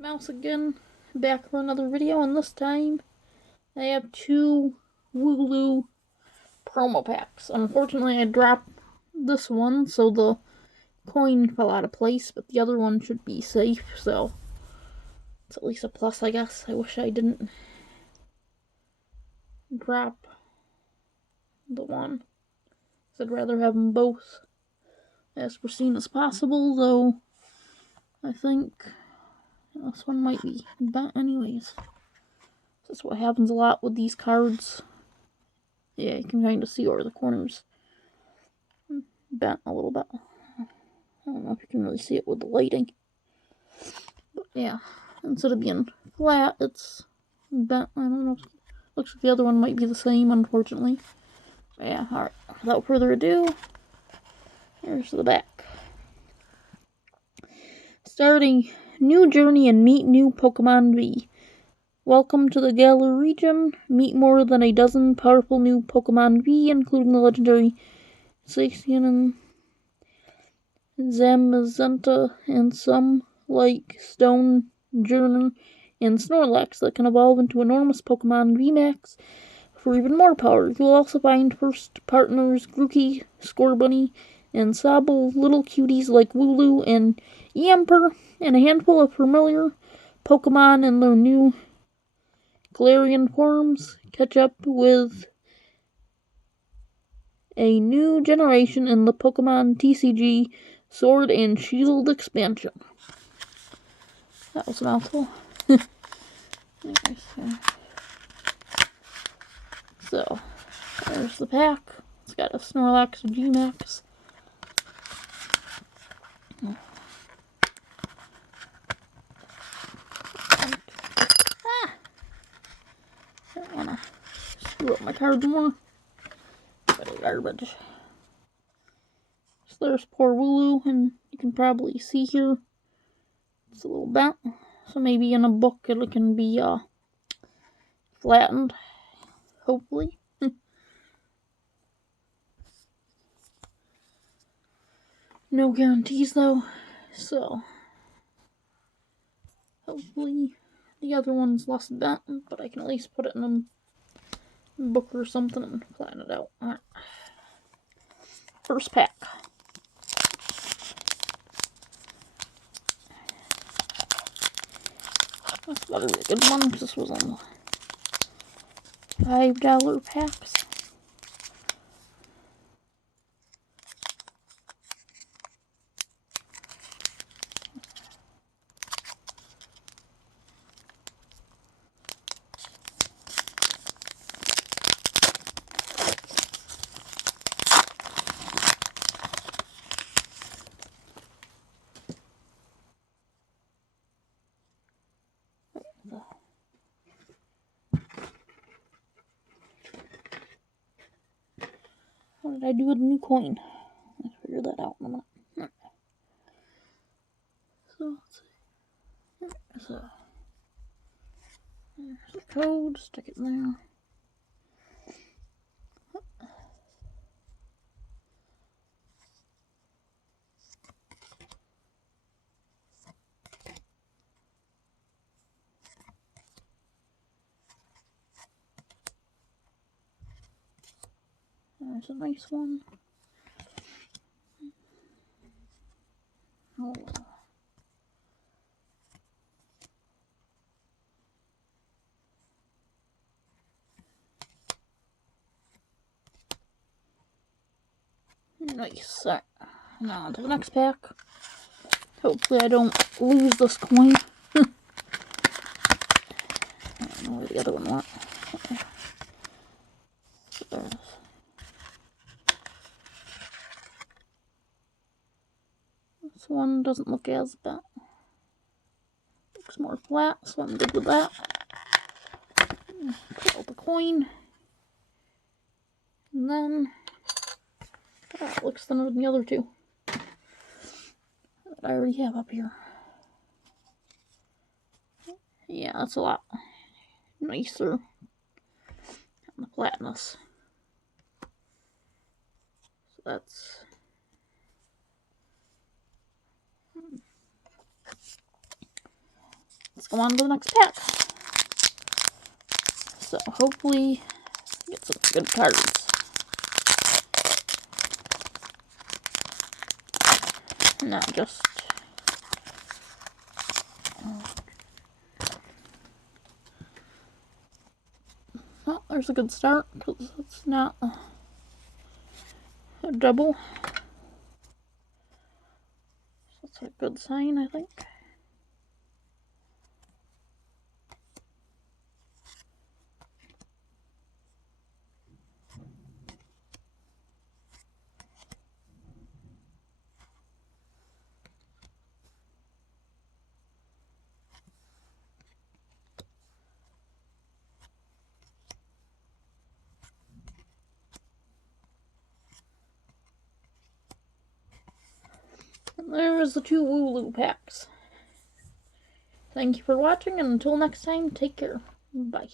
Mouse again, back for another video, and this time I have two Wooloo promo packs. Unfortunately, I dropped this one, so the coin fell out of place, but the other one should be safe, so it's at least a plus, I guess. I wish I didn't drop the one. I'd rather have them both as pristine as possible, though I think this one might be bent anyways. That's what happens a lot with these cards. Yeah, you can kind of see over the corners bent a little bit. I don't know if you can really see it with the lighting. But yeah, instead of being flat, it's bent. I don't know. Looks like the other one might be the same, unfortunately. But yeah, alright. Without further ado, here's the back. Starting new journey and meet new Pokemon V. Welcome to the Galar region. Meet more than a dozen powerful new Pokemon V, including the legendary Zacian and Zamazenta, and some, like Stone, Journey, and Snorlax, that can evolve into enormous Pokemon VMAX for even more power. You'll also find first partners Grookey, Scorbunny, and Sobble, little cuties like Wooloo and Yamper, and a handful of familiar Pokemon in their new Galarian forms. Catch up with a new generation in the Pokemon TCG Sword and Shield expansion. That was a mouthful. So, there's the pack. It's got a Snorlax G-Max. Don't wanna screw up my card more. Bit of garbage. So there's poor Wooloo, and you can probably see here it's a little bent. So maybe in a book it can be flattened, hopefully. No guarantees though, so hopefully the other one's less bent, but I can at least put it in a book or something and flatten it out. Alright. First pack. That's gotta be a good one, because this was on the $5 packs. What did I do with the new coin? Let's figure that out in a minute. So, let's see. There's the code, stick it there. There's a nice one. Oh. Nice. Alright. Now on to the next pack. Hopefully I don't lose this coin. I don't know where the other one went. So there it is. This one doesn't look as bad. Looks more flat, so I'm good with that. Pull out the coin. And then it looks thinner than the other two that I already have up here. Yeah, that's a lot nicer on the flatness. So that's let's go on to the next pack. So hopefully get some good cards. Not just well, there's a good start because it's not a double. So that's a good sign, I think. And there's the 2 Wooloo packs. Thank you for watching, and until next time, take care. Bye.